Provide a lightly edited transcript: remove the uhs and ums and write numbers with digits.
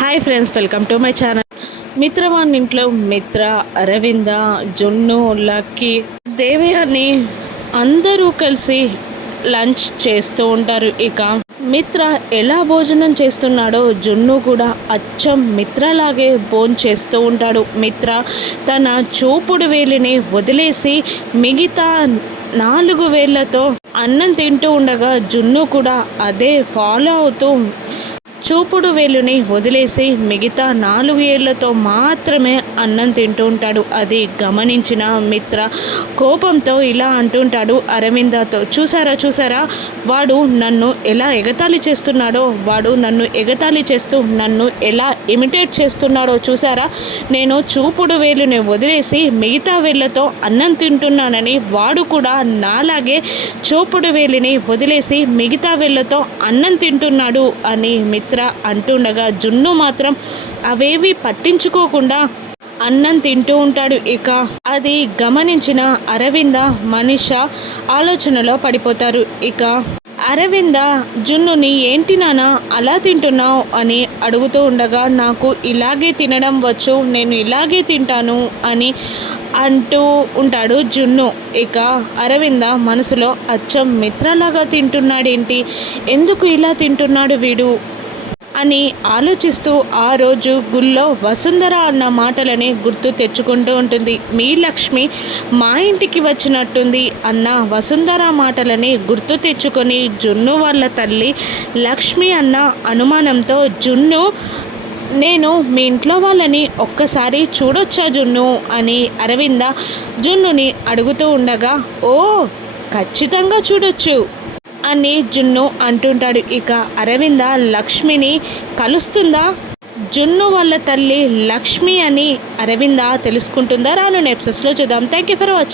Hi friends, welcome to my channel. మిత్రవాన్ ఇంట్లో మిత్ర, అరవింద, జున్ను, లక్కీ, దేవయాని అందరూ కలిసి లంచ్ చేస్తూ ఉంటారు. ఇక మిత్ర ఎలా భోజనం చేస్తున్నాడో జున్ను కూడా అచ్చం మిత్రలాగే చేస్తూ ఉంటాడు. మిత్ర తన చూపుడు వేలిని వదిలేసి మిగతా 4 వేళ్లతో అన్నం తింటూ ఉండగా జున్ను కూడా అదే ఫాలో అవుతూ చూపుడు వేలుని వదిలేసి మిగతా 4 ఏళ్లతో మాత్రమే అన్నం తింటూ ఉంటాడు. అది గమనించిన మిత్ర కోపంతో ఇలా అంటుంటాడు అరవిందతో, చూసారా వాడు నన్ను ఎలా ఎగతాళి చేస్తున్నాడో, వాడు నన్ను ఎగతాళి చేస్తూ నన్ను ఎలా ఇమిటేట్ చేస్తున్నాడో చూసారా. నేను చూపుడు వేలుని వదిలేసి మిగతా వేళ్లతో అన్నం తింటున్నానని వాడు కూడా నాలాగే చూపుడు వేలిని వదిలేసి మిగతా వేళ్లతో అన్నం తింటున్నాడు అని మిత్ర అంటుండగా జున్ను మాత్రం అవేవి పట్టించుకోకుండా అన్నం తింటూ ఉంటాడు. ఇక అది గమనించిన అరవింద, మనిష ఆలోచనలో పడిపోతారు. ఇక అరవింద జున్నుని, ఏంటి నాన్న అలా తింటున్నావు అని అడుగుతూ ఉండగా, నాకు ఇలాగే తినడం వచ్చు, నేను ఇలాగే తింటాను అని అంటూ ఉంటాడు జున్ను. ఇక అరవింద మనసులో అచ్చం మిత్రలాగా తింటున్నాడేంటి, ఎందుకు ఇలా తింటున్నాడు వీడు అని ఆలోచిస్తూ ఆ రోజు గుళ్ళో వసుంధర అన్న మాటలని గుర్తు తెచ్చుకుంటూ ఉంటుంది. మీ లక్ష్మి మా ఇంటికి వచ్చినట్టుంది అన్న వసుంధర మాటలని గుర్తు తెచ్చుకొని జున్ను వాళ్ళ తల్లి లక్ష్మి అన్న అనుమానంతో, జున్ను నేను మీ ఇంట్లో వాళ్ళని ఒక్కసారి చూడొచ్చా జున్ను అని అరవింద జున్నుని అడుగుతూ ఉండగా, ఓ ఖచ్చితంగా చూడొచ్చు అని జున్ను అంటుంటాడు. ఇక అరవింద లక్ష్మిని కలుస్తుందా, జున్ను వాళ్ళ తల్లి లక్ష్మి అని అరవింద తెలుసుకుంటుందా, రాను ఎపిసోడ్స్లో చూద్దాం. Thank you for watching.